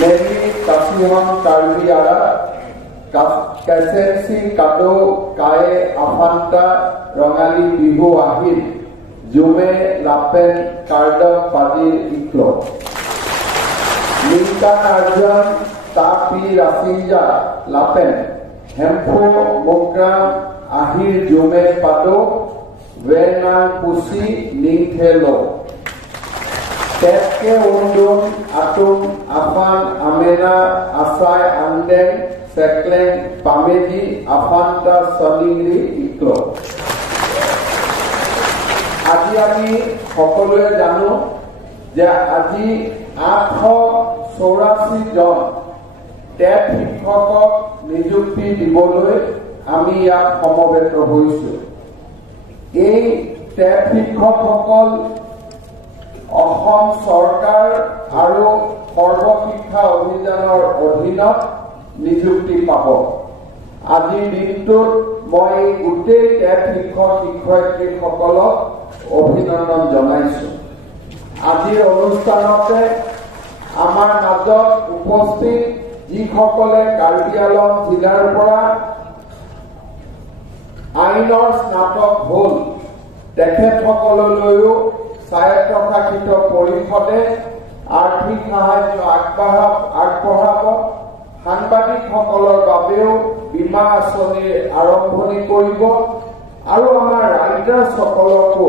Nemi Kasihon Karbiara Kasensi Kado Kae Afanta Rongali Bihu Ahid Jume Lapen Karda Padir Iklo Linkan Arjan Tapi Rasinja Lapen Hempo Mokra Ahir Jume Pado Venan Pusi Ninthelo Tepke Undun Atum Afan Amena Asai Anden Sekleng Pamedi Afanta Soningri Iklo আজি আমি সকলোৱে জানো যে আজি 884 জন TET শিক্ষকক নিযুক্তি দিবলৈ আমি ইয়াত সমবেত হৈছো এই টেট শিক্ষকসকল অসম চৰকাৰ আৰু সৰ্বশিক্ষা অভিযানৰ অধীনত নিযুক্তি পাব আজিৰ দিনটোত মই গোটেই টেট শিক্ষক শিক্ষয়িত্ৰীসকলক অভিনন্দন জনাইছো আজিৰ অনুষ্ঠানতে আমাৰ মাজত উপস্থিত যিসকলে কাৰ্বি আংলং জিলাৰ পৰা আইনৰ স্নাতক হ'ল তেখেতসকললৈও স্বায়ত্তশাসিত পৰিষদে আৰ্থিক সাহায্য আগবঢ়াব সাংবাদিকসকলৰ বাবেও বীমা আঁচনিৰ আৰম্ভণি কৰিব আৰু আমাৰ ৰাইটাৰ্ছসকলকো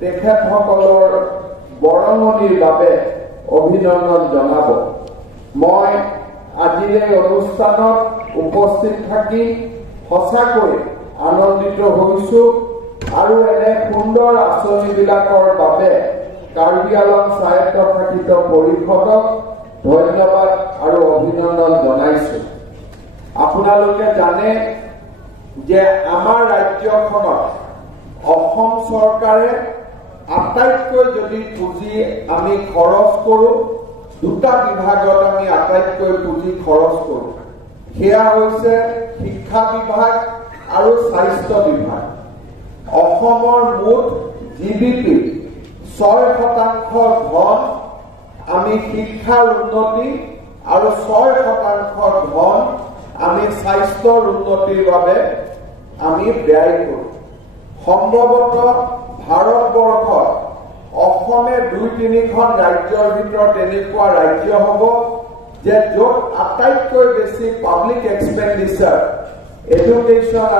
তেখেতসকলৰ বৰঙণিৰ বাবে অভিনন্দন জনাব মই আজিৰ এই অনুষ্ঠানত উপস্থিত থাকি সঁচাকৈ আনন্দিত হৈছো আৰু এনে সুন্দৰ আঁচনিবিলাকৰ বাবে কাৰ্বি আংলং স্বায়ত্তশাসিত পৰিষদক ধন্যবাদ আৰু অভিনন্দন জনাইছো আপোনালোকে জানে যে আমাৰ ৰাজ্যখনত অসম চৰকাৰে আটাইতকৈ যদি পুঁজি আমি খৰচ কৰো দুটা বিভাগত আমি আটাইতকৈ পুঁজি খৰচ কৰো সেয়া হৈছে শিক্ষা বিভাগ আৰু স্বাস্থ্য বিভাগ অসমৰ মুঠ জিডিপি 6% ধন আমি শিক্ষাৰ উন্নতি আৰু 6% ধন আমি স্বাস্থ্যৰ উন্নতিৰ বাবে আমি ব্যয় কৰো সম্ভৱতঃ ভাৰতবৰ্ষত অসমে 2-3খন ৰাজ্যৰ ভিতৰত এনেকুৱা ৰাজ্য হ'ব যে য'ত আটাইতকৈ বেছি পাব্লিক এক্সপেণ্ডিচাৰ এডুকেশ্যন